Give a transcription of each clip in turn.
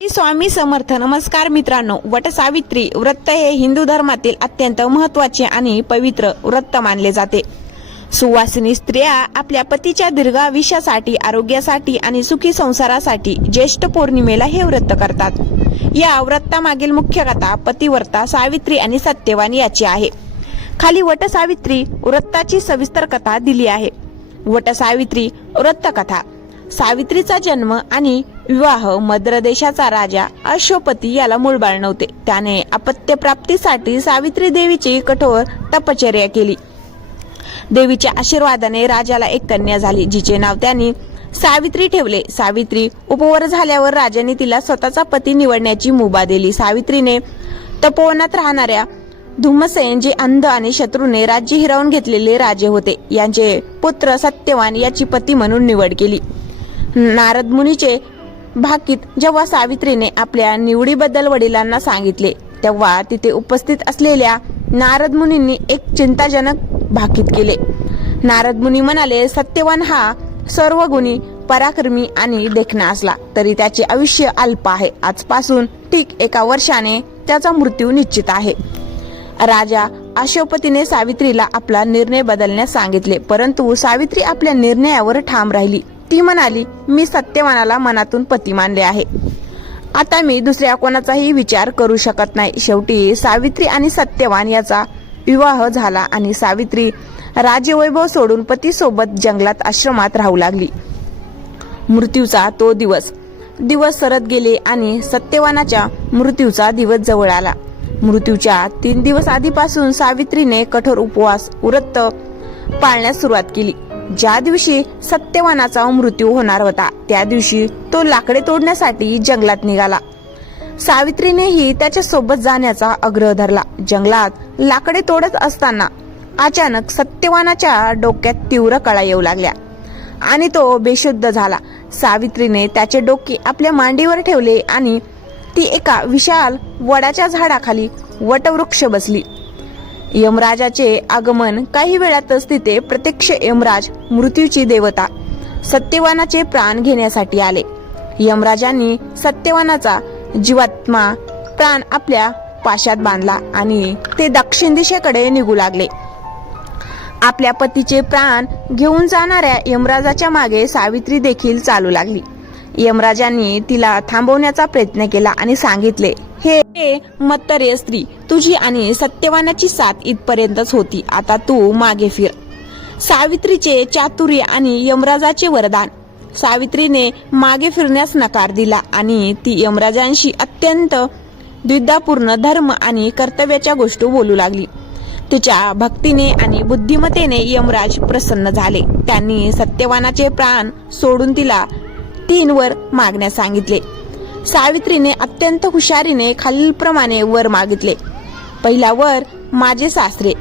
स्वामी समर्थ. नमस्कार मित्रांनो, वटसावित्री व्रत हे हिंदू धर्मातील अत्यंत महत्त्वाचे आणि पवित्र व्रत मानले जाते. सुवासिनी स्त्रिया आपल्या पतीच्या दीर्घायुष्यासाठी, आरोग्यासाठी आणि सुखी संसारासाठी ज्येष्ठ पौर्णिमेला हे व्रत करतात. या व्रतामागील मुख्य कथा पतिव्रता सावित्री आणि सत्यवान याची आहे. खाली वटसावित्री व्रताची सविस्तर कथा दिली आहे. वटसावित्री व्रत कथा. सावित्रीचा जन्म आणि विवाह. मद्र देशाचा राजा अश्वपती याला मूळबाळ नव्हते. त्याने अपत्य प्राप्तीसाठी सावित्री देवीची कठोर तपश्चर्या केली. देवीच्या आशीर्वादाने राजाला एक कन्या झाली, जिचे नाव त्यांनी सावित्री ठेवले. सावित्री उपवर झाल्यावर राजाने तिला स्वतःचा पती निवडण्याची मुभा दिली. सावित्रीने तपोवनात राहणाऱ्या धूमसेन, जे अंध आणि शत्रूने राज्य हिरावून घेतलेले राजे होते, यांचे पुत्र सत्यवान याची पती म्हणून निवड केली. नारद मुनीचे भाकीत जेव्हा सावित्रीने आपल्या निवडीबद्दल वडिलांना सांगितले, तेव्हा तिथे उपस्थित असलेल्या नारद मुनींनी एक चिंताजनक भाकीत केले. नारद मुनी म्हणाले, सत्यवान हा सर्वगुणी, पराक्रमी आणि देखणा असला तरी त्याचे आयुष्य अल्प आहे. आजपासून ठीक 1 वर्षाने त्याचा मृत्यू निश्चित आहे. राजा अश्वपतीने सावित्रीला आपला निर्णय बदलण्यास सांगितले, परंतु सावित्री आपल्या निर्णयावर ठाम राहिली. ती म्हणाली, मी सत्यवानाला मनातून पती मानले आहे. आता मी दुसऱ्या कोणाचाही विचार करू शकत नाही. शेवटी सावित्री आणि सत्यवान याचा विवाह झाला आणि सावित्री राज्यवैभव सोडून पतीसोबत जंगलात आश्रमात राहू लागली. मृत्यूचा तो दिवस सरत गेले आणि सत्यवानाच्या मृत्यूचा दिवस जवळ आला. मृत्यूच्या 3 दिवस आधीपासून सावित्रीने कठोर उपवास व्रत पाळण्यास सुरुवात केली. ज्या दिवशी सत्यवानाचा मृत्यू होणार होता, त्या दिवशी तो लाकडे तोडण्यासाठी जंगलात निघाला. सावित्रीनेही त्याच्या सोबत जाण्याचा आग्रह धरला. जंगलात लाकडे तोडत असताना अचानक सत्यवानाच्या डोक्यात तीव्र कळा येऊ लागल्या आणि तो बेशुद्ध झाला. सावित्रीने त्याचे डोके आपल्या मांडीवर ठेवले आणि ती एका विशाल वडाच्या झाडाखाली वटवृक्ष बसली. यमराजाचे आगमन. काही वेळातच तिथे प्रत्यक्ष यमराज, मृत्यूची देवता, सत्यवानाचे प्राण घेण्यासाठी आले. यमराजांनी सत्यवानाचा जीवात्मा प्राण आपल्या पाशात बांधला आणि ते दक्षिण दिशेकडे निघू लागले. आपल्या पतीचे प्राण घेऊन जाणाऱ्या यमराजाच्या मागे सावित्री देखील चालू लागली. यमराजांनी तिला थांबवण्याचा प्रयत्न केला आणि सांगितले, हे मत्तर्य स्त्री, तुझी आणि सत्यवानाची साथ इथपर्यंतच होती. आता तू मागे फिर. सावित्रीचे चातुर्य आणि यमराजाचे वरदान. सावित्रीने मागे फिरण्यास नकार दिला आणि ती यमराजांशी अत्यंत द्विधापूर्ण धर्म आणि कर्तव्याच्या गोष्टी बोलू लागली. तिच्या भक्तीने आणि बुद्धिमत्तेने यमराज प्रसन्न झाले. त्यांनी सत्यवानाचे प्राण सोडून तिला 3 वर मागण्यास सांगितले. सावित्रीने अत्यंत हुशारीने खालीलप्रमाणे वर मागितले. पहिला वर, माझे सासरे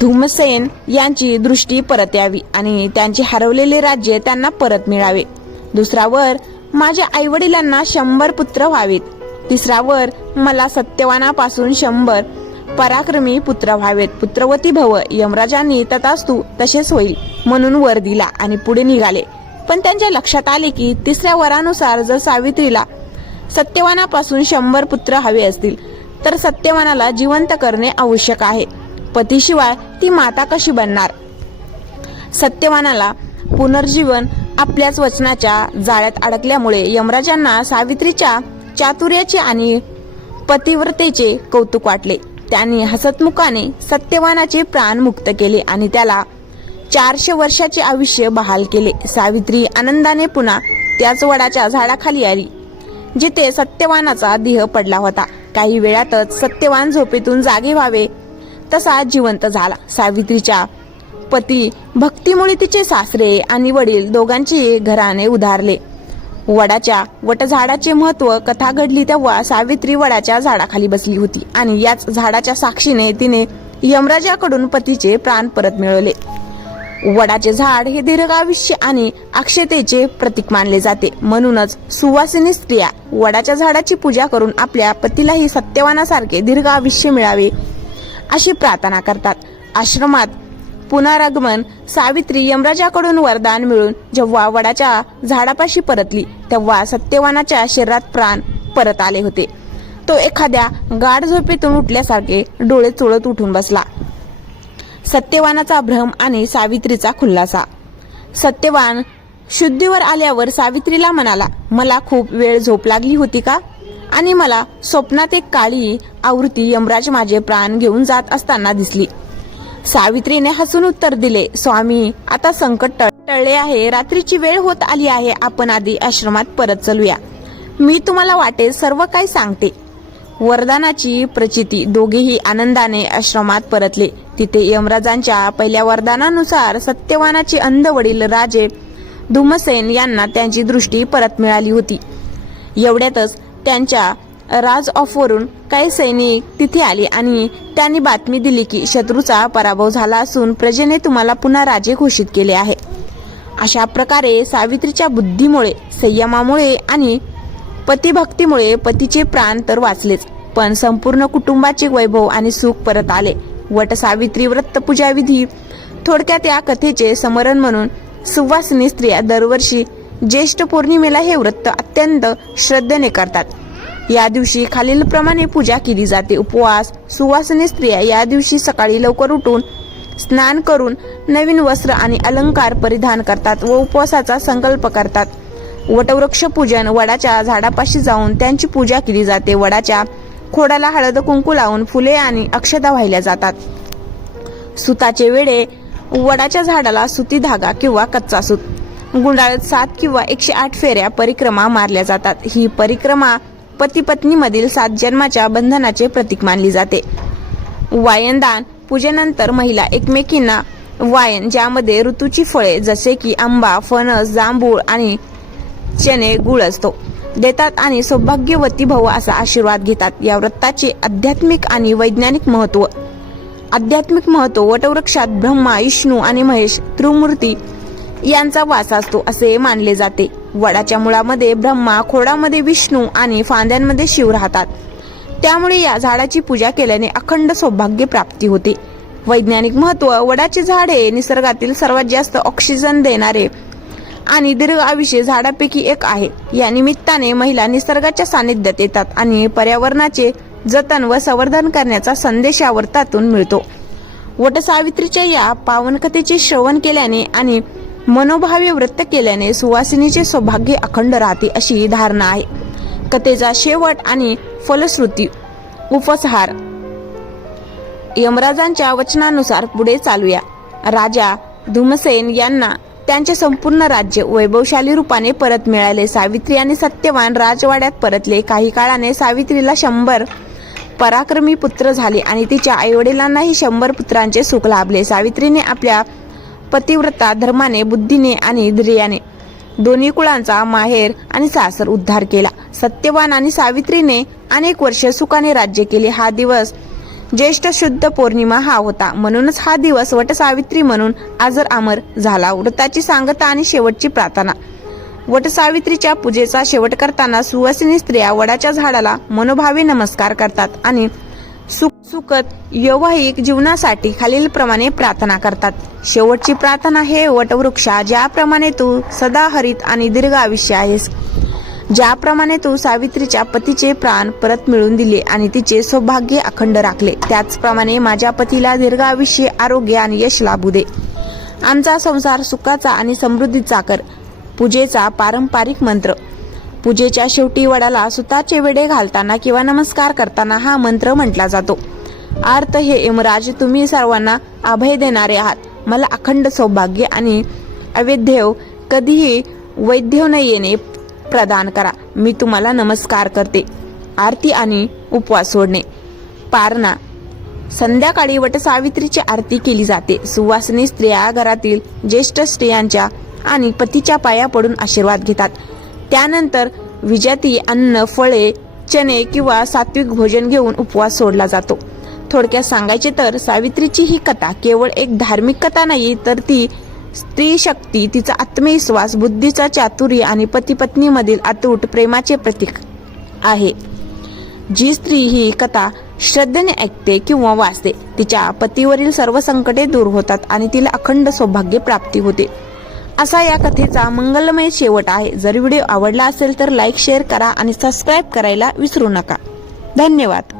धूमसेन यांची दृष्टी परत यावी आणि त्यांचे हरवलेले राज्य त्यांना परत मिळावे. दुसरा वर, माझ्या आईवडिलांना 100 पुत्र व्हावेत. तिसरा वर, मला सत्यवानापासून 100 पराक्रमी पुत्र व्हावेत. पुत्रवती भव. यमराजांनी तथास्तु, तसेच होईल म्हणून वर दिला आणि पुढे निघाले. पण त्यांच्या लक्षात आले की 3ऱ्या वरानुसार जर सावित्रीला सत्यवानापासून 100 पुत्र हवे असतील तर सत्यवानाला जिवंत करणे आवश्यक आहे. पतीशिवाय ती माता कशी बनणार? सत्यवानाला पुनर्जीवन आपल्याच वचनाच्या जाळ्यात अडकल्यामुळे यमराजांना सावित्रीच्या चातुर्याचे आणि पतिव्रतेचे कौतुक वाटले. त्यांनी हसतमुखाने सत्यवानाचे प्राण मुक्त केले आणि त्याला 400 वर्षाचे आयुष्य बहाल केले. सावित्री आनंदाने पुन्हा त्याच वडाच्या झाडाखाली आली, जिथे सत्यवानाचा देह पडला होता. काही वेळातच सत्यवान झोपेतून जागे व्हावे तसा जिवंत झाला. सावित्रीच्या पती भक्तीमुळे तिचे सासरे आणि वडील दोघांचे घराणे उधारले. वटझाडाचे महत्व. कथा घडली तेव्हा सावित्री वडाच्या झाडाखाली बसली होती आणि याच झाडाच्या साक्षीने तिने यमराजाकडून पतीचे प्राण परत मिळवले. वडाचे झाड हे दीर्घायुष्य आणि अक्षतेचे प्रतीक मानले जाते. म्हणूनच सुवासिनी स्त्रिया वडाच्या झाडाची पूजा करून आपल्या पतीलाही सत्यवानासारखे दीर्घायुष्य मिळावे अशी प्रार्थना करतात. आश्रमात पुनरागमन. सावित्री यमराजाकडून वरदान मिळून जेव्हा वडाच्या झाडापाशी परतली तेव्हा सत्यवानाच्या शरीरात प्राण परत आले होते. तो एखाद्या गाढ झोपेतून उठल्यासारखे डोळे चोळत उठून बसला. सत्यवानाचा भ्रम आणि सावित्रीचा खुलासा. सत्यवान शुद्धीवर आल्यावर सावित्रीला म्हणाला, मला खूप वेळ झोप लागली होती का? आणि मला स्वप्नात एक काळी आवृत्ती यमराज माझे प्राण घेऊन जात असताना दिसली. सावित्रीने हसून उत्तर दिले, स्वामी, आता संकट टळले आहे. रात्रीची वेळ होत आली आहे. आपण आधी आश्रमात परत चलूया. मी तुम्हाला वाटेल सर्व काही सांगते. वरदानाची प्रचिती. दोघेही आनंदाने आश्रमात परतले. तिथे यमराजांच्या पहिल्या वरदानानुसार सत्यवानाचे अंध वडील राजे धूमसेन यांना त्यांची दृष्टी परत मिळाली होती. एवढ्यातच त्यांच्या राज ऑफवरून काही सैनिक तिथे आले आणि त्यांनी बातमी दिली की शत्रूचा पराभव झाला असून प्रजेने तुम्हाला पुन्हा राजे घोषित केले आहे. अशा प्रकारे सावित्रीच्या बुद्धीमुळे, संयमामुळे आणि पतिभक्तीमुळे पतीचे प्राण तर वाचलेच, पण संपूर्ण कुटुंबाचे वैभव आणि सुख परत आले. वट सावित्री व्रत पूजा विधी. थोडक्यात या कथेचे स्मरण म्हणून सुवासिनी स्त्रिया दरवर्षी ज्येष्ठ पौर्णिमेला हे व्रत अत्यंत श्रद्धेने करतात. या दिवशी खालीलप्रमाणे पूजा केली जाते. उपवास. सुवासिनी स्त्रिया या दिवशी सकाळी लवकर उठून स्नान करून नवीन वस्त्र आणि अलंकार परिधान करतात व उपवासाचा संकल्प करतात. वटवृक्ष पूजन. वडाच्या झाडापाशी जाऊन त्यांची पूजा केली जाते. वडाच्या खोडाला हळद कुंकू लावून फुले आणि अक्षता वाहिल्या जातात. सुताचे वेढे. वडाच्या झाडाला सुती धागा किंवा कच्चा सूत गुंडाळत 7 किंवा 108 फेऱ्या परिक्रमा मारल्या जातात. ही परिक्रमा पती पत्नीमधील 7 जन्माच्या बंधनाचे प्रतीक मानली जाते. वायनदान. पूजेनंतर महिला एकमेकींना वायन, ज्यामध्ये ऋतूची फळे जसे की आंबा, फणस, जांभूळ आणि चणे, गुळ असतो, देतात आणि सौभाग्यवती भव असा आशीर्वाद घेतात. या व्रताचे आध्यात्मिक आणि वैज्ञानिक महत्त्व. आध्यात्मिक महत्त्व. वटवृक्षात ब्रह्मा, विष्णू आणि महेश त्रिमूर्ती यांचा वास असतो असे मानले जाते. वडाच्या मुळामध्ये ब्रह्मा, खोडामध्ये विष्णू आणि फांद्यांमध्ये शिव राहतात. त्यामुळे या झाडाची पूजा केल्याने अखंड सौभाग्य प्राप्ती होते. वैज्ञानिक महत्त्व. वडाचे झाड हे निसर्गातील सर्वात जास्त ऑक्सिजन देणारे आणि दीर्घ आयुष्य झाडापैकी एक आहे. या निमित्ताने महिला निसर्गाच्या सानिध्यात येतात आणि पर्यावरणाचे जतन व संवर्धन करण्याचा संदेश या व्रतातून मिळतो. वटसावित्रीच्या या पावन कथेचे श्रवण केल्याने आणि मनोभावे व्रत केल्याने सुवासिनीचे सौभाग्य अखंड राहते अशी धारणा आहे. कथेचा शेवट आणि फलश्रुती. उपसंहार. यमराजांच्या वचनानुसार पुढे चालूया. राजा धूमसेन यांना त्यांचे संपूर्ण राज्य वैभवशाली रूपाने परत मिळाले. सावित्री आणि सत्यवान राजवाड्यात परतले. काही काळाने सावित्रीला 100 पराक्रमी पुत्र झाले आणि तिच्या आईवडिलांनाही 100 पुत्रांचे सुख लाभले. सावित्रीने आपल्या पतिव्रता धर्माने, बुद्धीने आणि धैर्याने दोन्ही कुळांचा माहेर आणि सासर उद्धार केला. सत्यवान आणि सावित्रीने अनेक वर्ष सुखाने राज्य केले. हा दिवस ज्येष्ठ शुद्ध पौर्णिमा हा होता. म्हणूनच हा दिवस वटसावित्री म्हणून आजर अमर झाला. व्रताची सांगता आणि शेवटची प्रार्थना. वटसावित्रीच्या पूजेचा शेवट करताना सुवासिनी स्त्रिया वडाच्या झाडाला मनोभावे नमस्कार करतात आणि सुखद वैवाहिक जीवनासाठी खालीलप्रमाणे प्रार्थना करतात. शेवटची प्रार्थना. हे वटवृक्षा, ज्याप्रमाणे तू सदा हरित आणि दीर्घ आयुष्य आहेस, ज्याप्रमाणे तू सावित्रीच्या पतीचे प्राण परत मिळवून दिले आणि तिचे सौभाग्य अखंड राखले, त्याचप्रमाणे माझ्या पतीला दीर्घ आयुष्य, आरोग्य आणि यश लाभू दे. आमचा संसार सुखाचा आणि समृद्धीचा कर. पूजेचा पारंपरिक मंत्र. पूजेच्या शेवटी वडाला सुताचे वेढे घालताना किंवा नमस्कार करताना हा मंत्र म्हटला जातो. अर्थ. हे यमराज, तुम्ही सर्वांना अभय देणारे आहात. मला अखंड सौभाग्य आणि अवैधव, कधीही वैद्य न येणे प्रदान करा. मी तुम्हाला नमस्कार करते. आरती आणि उपवास सोडणे. पारणा. संध्याकाळी वटसावित्रीची आरती केली जाते. सुवासिनी स्त्रिया घरातील ज्येष्ठ स्त्रियांच्या आणि पतीच्या पाया पडून आशीर्वाद घेतात. त्यानंतर विजाती, अन्न, फळे, चणे किंवा सात्विक भोजन घेऊन उपवास सोडला जातो. थोडक्यात सांगायचे तर सावित्रीची ही कथा केवळ एक धार्मिक कथा नाही, तर ती स्त्री शक्ती, तिचा आत्मविश्वास, बुद्धीचा चातुर्य आणि पती पत्नीमधील अतूट प्रेमाचे प्रतीक आहे. जी स्त्री ही कथा श्रद्धेने ऐकते किंवा वाचते, तिच्या पतीवरील सर्व संकटे दूर होतात आणि तिला अखंड सौभाग्य प्राप्ती होते. असा या कथेचा मंगलमय शेवट आहे. जर व्हिडिओ आवडला असेल तर लाईक, शेअर करा आणि सबस्क्राईब करायला विसरू नका. धन्यवाद.